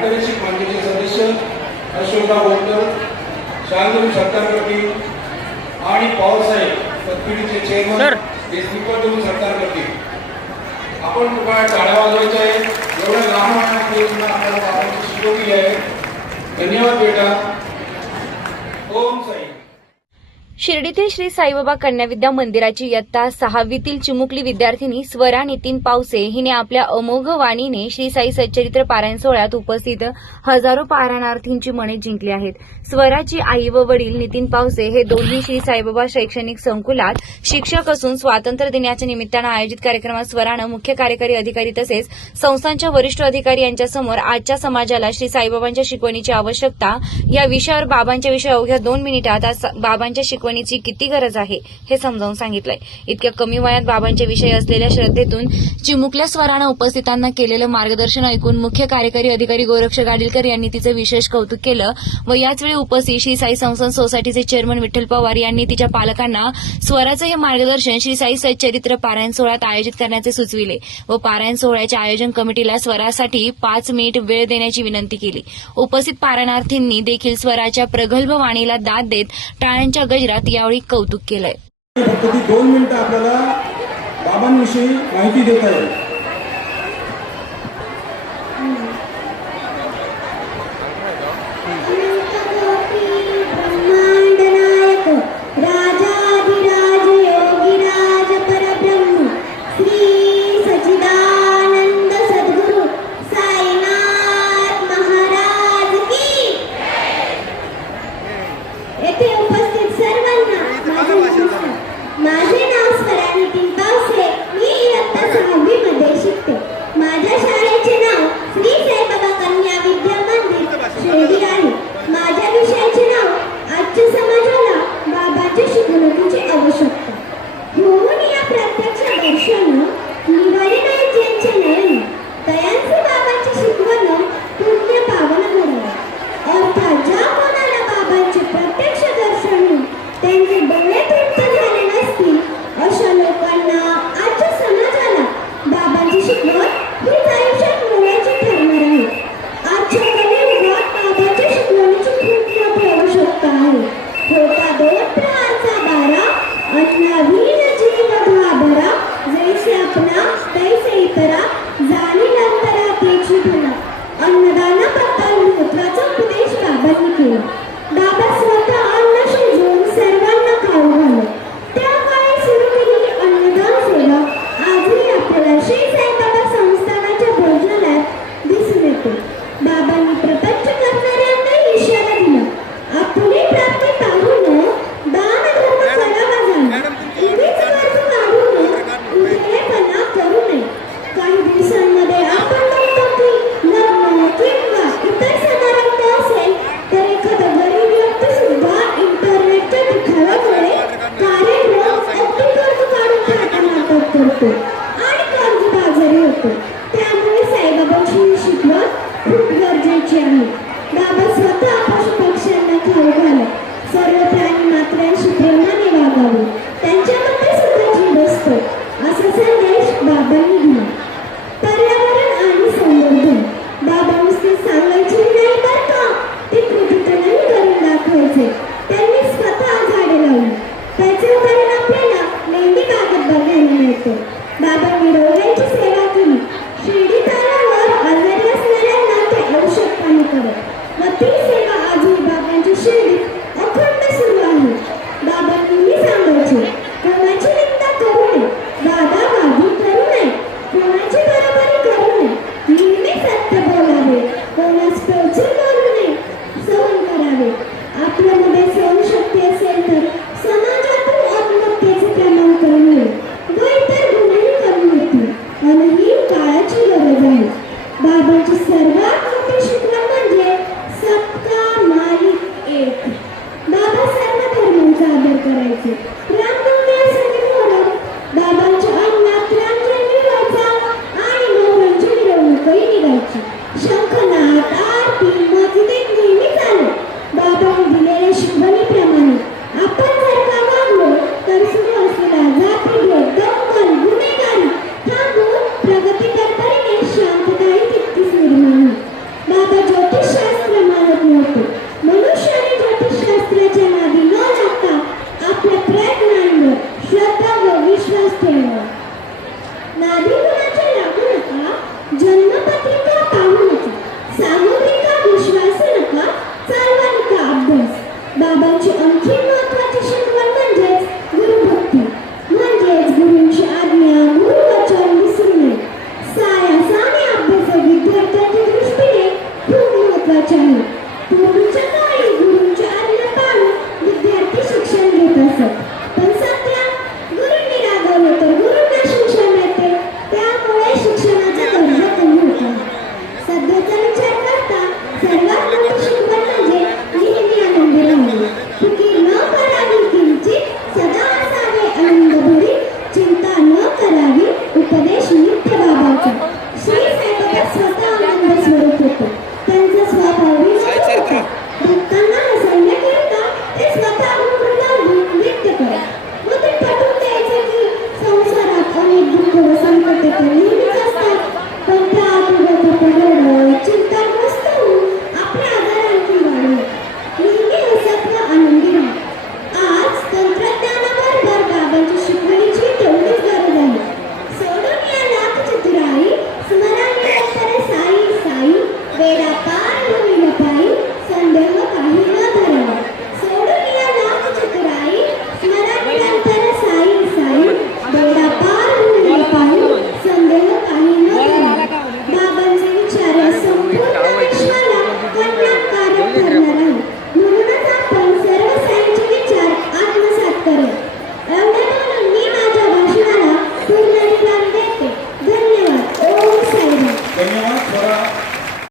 प्रादेशिक मंडळाचे सदस्य अशोकराव बोरकर, शांतनु सरकारपती आणि पवारसाहेब पतपिढीचे चेअरमन देशमुख सरकारपती. आपण तुम्हाला टाळ्या वाजवायच्या आहे. एवढ्या लहान आपल्याला बाबांची शिकवली आहे. धन्यवाद बेटा. ओम साई. शिर्डीतील श्री साईबाबा कन्या मंदिराची इयत्ता 6वीतील चिमुकली विद्यार्थिनी स्वरा नितीन पावसे हिने आपल्या अमोघ वाणीने श्री साई सच्चरित्र पारायण सोहळ्यात उपस्थित हजारो पारायणार्थींची मने जिंकली आहेत. स्वराची आई व वडील नितीन पावसे हे दोन्ही श्री साईबाबा शैक्षणिक संकुलात शिक्षक असून स्वातंत्र्य दिनाच्या निमित्तानं आयोजित कार्यक्रमात स्वरानं मुख्य कार्यकारी अधिकारी तसेच संस्थांच्या वरिष्ठ अधिकारी यांच्यासमोर आजच्या समाजाला श्री साईबाबांच्या शिकवणीची आवश्यकता या विषयावर बाबांच्या विषयी अवघ्या 2 मिनिटात बाबांच्या शिकवणीची किती गरज आहे हे समजावून सांगितलंय. इतक्या कमी वयात बाबांच्या विषयी असलेल्या श्रद्धेतून चिमुकल्या स्वरानं उपस्थितांना केलेलं मार्गदर्शन ऐकून मुख्य कार्यकारी अधिकारी गोरक्ष गाडीलकर यांनी तिचं विशेष कौतुक केलं व याचवेळी उपस्थित श्री साई संस्थान सोसायटीचे चेअरमन विठ्ठल पवार यांनी तिच्या पालकांना स्वराचं हे मार्गदर्शन श्री साई सच्चरित्र पारायण सोहळ्यात आयोजित करण्याचे सुचविले व पारायण सोहळ्याच्या आयोजन कमिटीला स्वरासाठी 5 मिनिट वेळ देण्याची विनंती केली. उपस्थित पारायणार्थींनी देखील स्वराच्या प्रगल्भ वाणीला दाद देत टाळ्यांच्या गजरात यावेळी कौतुक केलंय. फक्त 2 मिनिटं आपल्याला बाबांविषयी माहिती देता येईल. माझे नाव स्वरा नितीन पावसे. मी इयत्ता 6वी मध्ये शिकते. माझ्या शाळेचे नाव श्री साईबाबा कन्या विद्या मंदिर शिर्डी आहे. माझ्या विषयाचे नाव आजच्या समाजाला बाबांच्या शिकवणुकीची आवश्यकता. होऊन या प्रत्यक्ष दर्शन निवारी नाही ज्यांचे नयन तयांचे बाबांची शिकवण पुण्य पावन घडवणे. अर्थात ज्या कोणाला बाबांचे प्रत्यक्ष दर्शन त्यांचे डोळे तृप्त झाले नसतील अशा लोकांना आजच्या समाजाला बाबांची शिकवण हीच आयुष्यात मोलाची ठरणार आहे. आजच्या कलियुगात बाबांच्या शिकवणीची खूप मोठी आवश्यकता आहे. होता 2 प्रकारचा बारा अन्नावीन जीव घाबरा जैसे आपला तैसे इतरा जाणील अंतरा त्याची फुला. अन्नदानाबद्दल महत्त्वाचा उपदेश बाबांनी केला. बाबा स्वतः अन्न शिजवून सर्वांना खाऊ घालत. त्या काळी सुरू केलेली अन्नदान सेवा आजही आपल्याला श्री साईबाबा संस्थानाच्या भोजनालयात दिसून येते. बाबांनी प्रपंच करणाऱ्यांना इशारा दिला. आपली प्राप्ती पाहून दान धर्म करावा जाणे. उगीच कर्ज काढून उधळेपणा करू नये. काही दिवसांमध्ये आपण बघतो की लग्न किंवा इतर समारंभ असेल तर एखादा गरीब व्यक्ती सुद्धा इंटरनेटच्या दिखाव्यामुळे कार्यक्रम अगदी कर्ज काढून थाटामाटात करतो आणि कर्जबाजारी होतो. त्यामुळे साईबाबांची शिकवण खूप गरजेची आहे. बाबा स्वतः पशुपक्ष्यांना खाऊ घालत. सर्व प्राणी मात्रांशी प्रेमाने वागावे. त्यांच्यामध्ये सुद्धा जीव असतो असा संदेश बाबांनी दिला. पर्यावरण आणि संवर्धन बाबा नुसते सांगायचे नाही बरं का, ते कृतीतूनही करून दाखवायचे. त्यांनी स्वतः झाडे लावली. त्याचे उदाहरण आपल्याला मेंढी बागेत बघायला मिळते. बाबांनी रोगांची सेवा केली. शिर्डी तळावर आजारी असणाऱ्यांना ते औषध पाणी करत व ती सेवा आजही बाबांच्या शिर्डीत अखंड सुरू आहे. बाबा नेहमी सांगायचे, कोणाची निंदा करू नये, वादावादी करू नये, कोणाची बरोबरी करू नये, नेहमी सत्य बोलावे, कोणास टोचून बोलू नये, सहन करावे. आपल्यामध्ये सहनशक्ती असेल तर समाजातून आत्महत्येचे प्रमाण कमी होईल व इतर गुन्हेही कमी होतील आणि ही काळाची गरज आहे. बाबांची सर्वात मोठी शिकवण म्हणजे सबका मालिक एक. बाबा सर्व धर्मांचा आदर करायचे. रामनवमीसाठी म्हणून बाबांच्या अंगणात रामजन्म व्हायचा आणि मोहरांची मिरवणूकही निघायची. शंखनाद आरती मस्जिदीत नेहमी चालू. बाबांनी दिलेल्या शिकवणीप्रमाणे आपण जर का वागलो तर सुरू असलेला जातीभेद, दंगल, गुन्हेगारी थांबून प्रगती करताना शांतताही तितकीच निर्माण होईल. बाबा महत्वाचे आहे. पूर्वीच्या काळी गुरूंच्या आज्ञा पाळून विद्यार्थी शिक्षण घेत असत, पण सध्या गुरूंनी रागवलं तर गुरूंना शिक्षण मिळते, त्यामुळे शिक्षणाचा दर्जा कमी होत आहे. सध्याचा विचार करता सर्वात मोठी शिकवण म्हणजे नेहमी आनंदी राहावे, चुकी न करावी किंचित, सदा असावे आनंदभरी, चिंता न करावी, उपदेश नित्य बाबांचा. श्री साईबाबा स्वतः आनंद स्वरूप होते. त्यांचा स्वभाव विनोदी होता. भक्तांना हसवण्या करता ते स्वतः गुणगाऊन व्यक्त करत व ते पटवून द्यायचे की संसारात अनेक दुःख व संकटे तर नेहमीच असतात, पण त्या आठवड्यात चिंताग्रस्त होऊन आपल्या आजारांची वाढवून नेहमी हसत व आनंदी राहा. आज तंत्रज्ञानाबरोबर बाबांच्या शिकवणीची तेवढीच गरज आहे. सोडून या लाख चतुराई, स्मरण निरंतर साई साई, वेडा पार होईल पायी, संदेह काही न धरावा. सोडून या लाख चतुराई, स्मरण निरंतर साई साई, वेडा पार होईल पायी, संदेह काही न धरावा. बाबांचे विचार या संपूर्ण विश्वाला कल्याणकारक ठरणार आहेत.